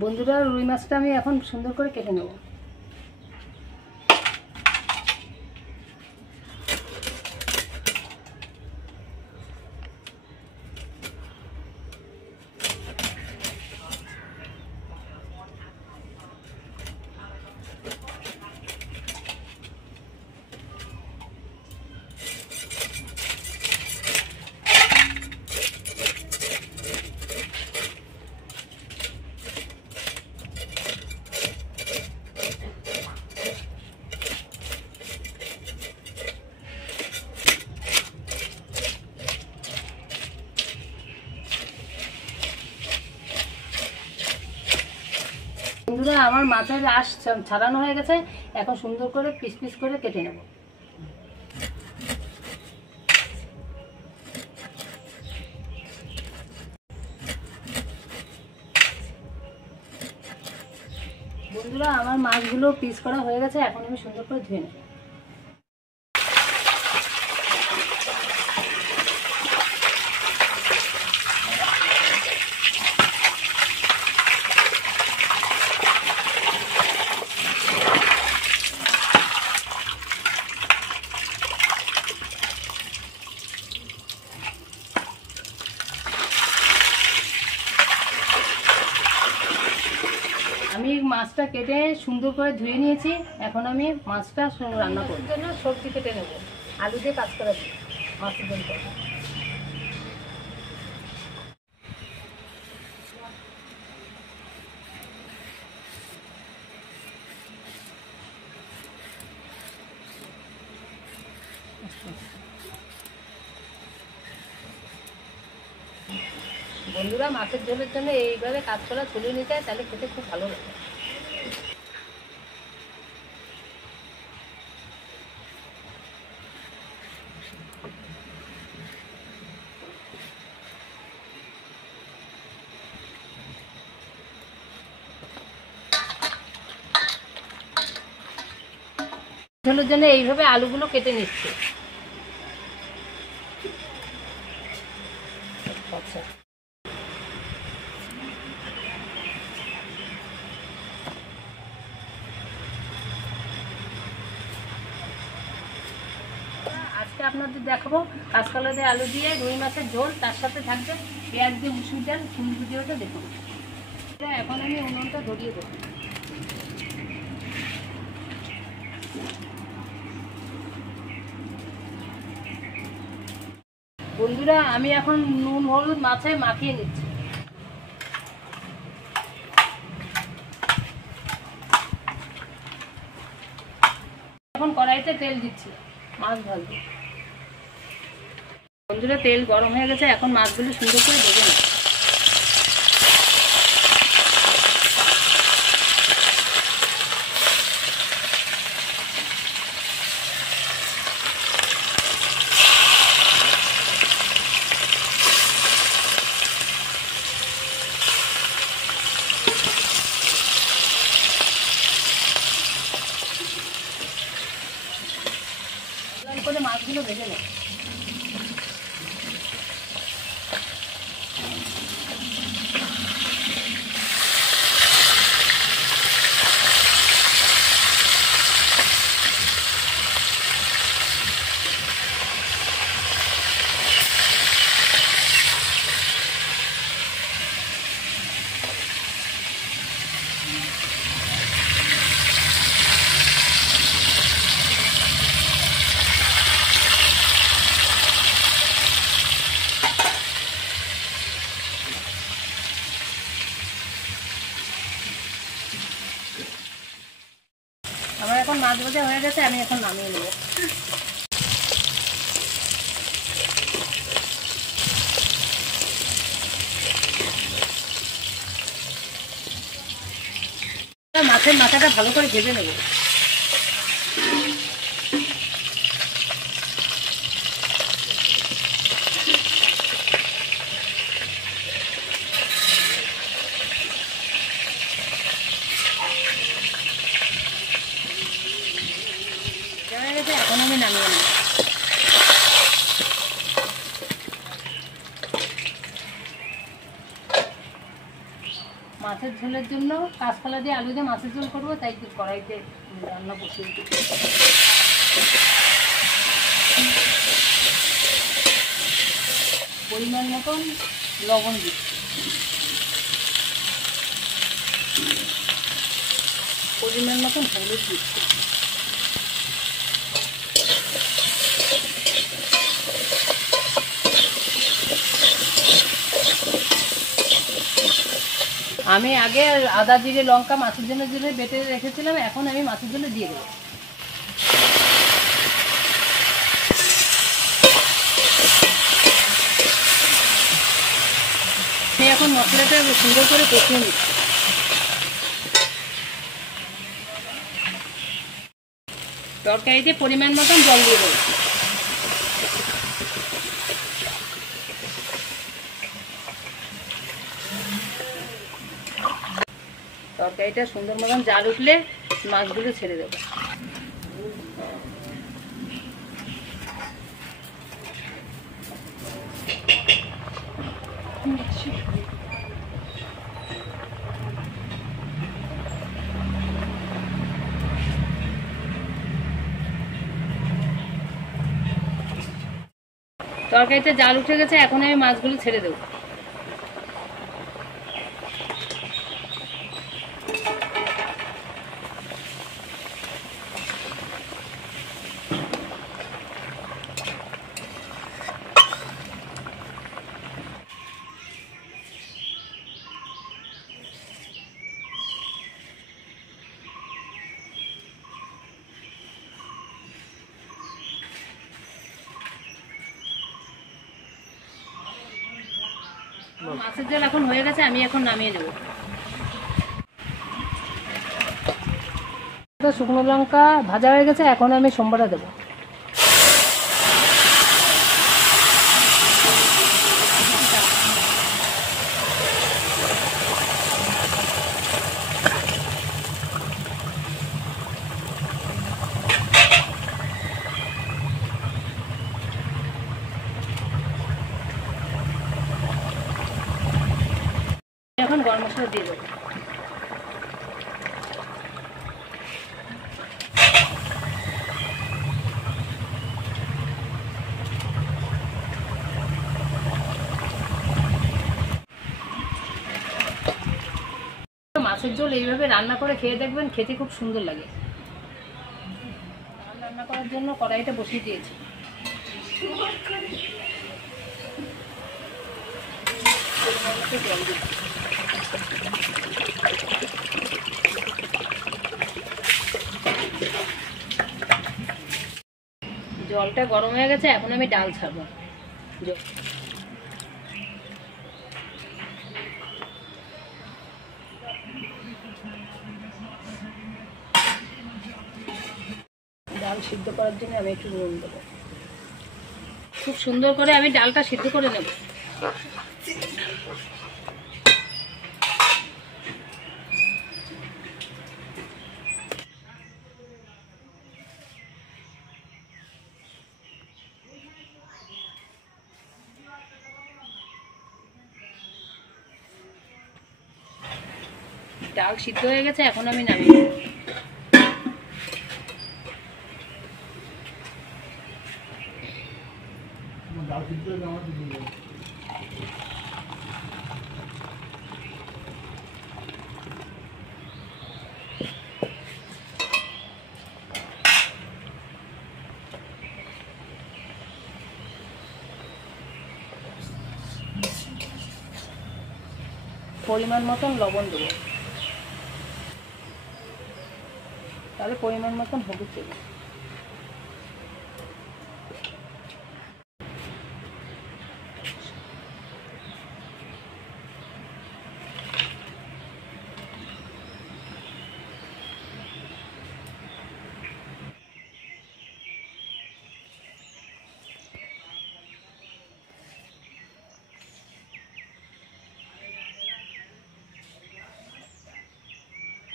বন্ধুরা, রুই মাছটা আমি এখন সুন্দর করে কেটে নেব। বন্ধুরা, আমার মাছের আঁশ ছাড়ানো হয়ে গেছে। এখন সুন্দর করে পিস পিস করে কেটে নেব। বন্ধুরা, আমার মাছগুলো পিস করা হয়ে গেছে। এখন আমি সুন্দর করে ধুয়ে নেব। আমি মাছটা কেটে সুন্দর করে ধুয়ে নিয়েছি। এখন আমি মাছটা রান্না করার জন্য সবজি কেটে নেব। আলু দিয়ে কাজ করা দিই মাছের জন্য। বন্ধুরা, মাছের ঝোলের জন্য এইভাবে কাঁচকলা ছুলিয়ে নিতে হয়, তাহলে খেতে খুব ভালো লাগে। ঝোলের জন্য এইভাবে আলুগুলো কেটে নিচ্ছে। আচ্ছা, আজকে আপনাদের দেখাবো কাঁচকলা দিয়ে আলু দিয়ে রুই মাছের ঝোল, তার সাথে থাকবে পেঁয়াজ দিয়ে মুসুর ডাল। সুন্দর ভিডিওটা দেখুন। এখন আমি উনুনটা ধরিয়ে দেবো। বন্ধুরা, আমি এখন নুন হলুদ মাছে মাখিয়ে নিচ্ছি। এখন কড়াইতে তেল দিচ্ছি মাছ ভাজবো। বন্ধুরা, তেল গরম হয়ে গেছে। এখন মাছগুলো সুন্দর করে ভেজে নেব। করে মাছগুলো ভেজে নেব। আমার এখন মাছ ভাজা হয়ে গেছে। আমি এখন নামিয়ে নেব। মাছের মাথাটা ভালো করে ভেজে নেব। এখন আমি নামিয়ে নেব। মাছ মাছের ঝোলের জন্য কাঁচকলা দিয়ে আলু দিয়ে মাছের ঝোল করবো, তাই কড়াইতে রান্না বসিয়ে দিচ্ছি। পরিমাণ মতন লবণ দিচ্ছি, পরিমাণ মতন হলুদ দিচ্ছি, আমি আগে আদা জিরে লঙ্কা মাছের জন্য জিরে বেটে রেখেছিলাম, এখন আমি মাছের জন্য দিয়ে দেবো। আমি এখন মশলাটা সুন্দর করে কষিয়ে নিচ্ছি। তরকারিতে পরিমাণ মতন জল দিয়ে দেবো। তরকারিটা সুন্দর মতন জাল উঠলে মাছগুলো ছেড়ে দেবো। তরকারিতে জাল উঠে গেছে, এখন আমি মাছগুলো ছেড়ে দেবো। মাছের ঝোল এখন হয়ে গেছে, আমি এখন নামিয়ে দেবো। শুকনো লঙ্কা ভাজা হয়ে গেছে, এখন আমি সম্বারটা দেবো। এখন গরম মশলা দিয়ে দেবো। মাছের ঝোল এইভাবে রান্না করে খেয়ে দেখবেন, খেতে খুব সুন্দর লাগে। রান্না করার জন্য কড়াইটা বসিয়ে দিয়েছি। জল দিচ্ছি। জলটা গরম হয়ে গেছে, এখন আমি ডাল ছাড়বো। ডাল সিদ্ধ করার জন্য আমি একটু নুন দেবো। খুব সুন্দর করে আমি ডালটা সিদ্ধ করে নেব। ডাল সিদ্ধ হয়ে গেছে, এখন আমি নামিয়ে দেব। পরিমাণ মতন লবণ দেবো, তাহলে পরিমাণ মতন হলুদ দেবো।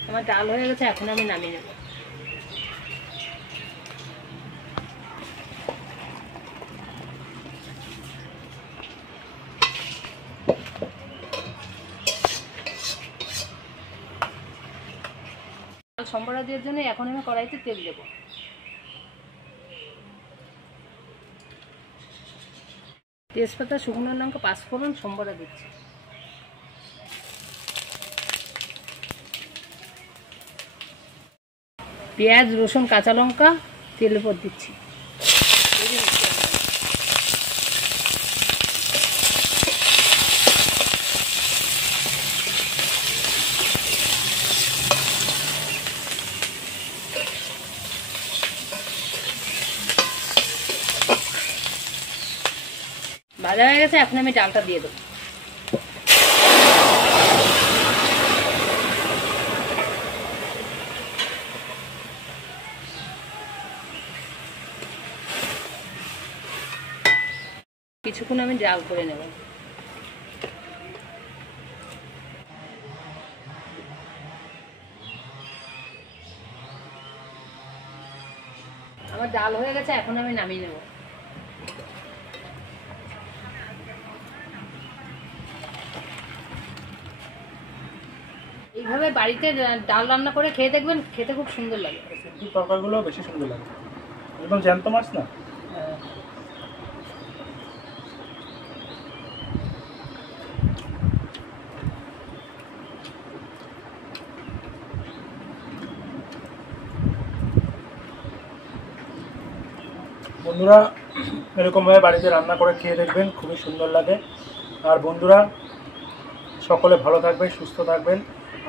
আমার ডাল হয়ে গেছে, এখন আমি নামিয়ে নেব। সম্বরা দেওয়ার জন্য এখন আমি কড়াইতে তেল দেবো। তেজপাতা, শুকনো লঙ্কা, পাঁচফোড়ন, সম্বরা দিচ্ছি। পেঁয়াজ, রসুন, কাঁচা লঙ্কা তেলের উপর দিচ্ছি। ভাজা হয়ে গেছে, এখন আমি ডালটা দিয়ে দেবো। কিছুক্ষণ আমি জাল করে নেব। আমার ডাল হয়ে গেছে, এখন আমি নামিয়ে নেব। এইভাবে বাড়িতে ডাল রান্না করে খেয়ে দেখবেন, খেতে খুব সুন্দর লাগে। সবজি তরকারিগুলো বেশি সুন্দর লাগে, একদম জ্যান্ত মাছ না। বন্ধুরা এরকমভাবে বাড়িতে রান্না করে খেয়ে দেখবেন, খুবই সুন্দর লাগে। আর বন্ধুরা সকলে ভালো থাকবেন, সুস্থ থাকবেন,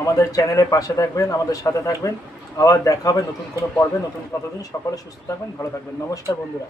আমাদের চ্যানেলের পাশে থাকবেন, আমাদের সাথে থাকবেন। আবার দেখা হবে নতুন কোনো পর্বে, নতুন কতদিন। সকলে সুস্থ থাকবেন, ভালো থাকবেন। নমস্কার বন্ধুরা।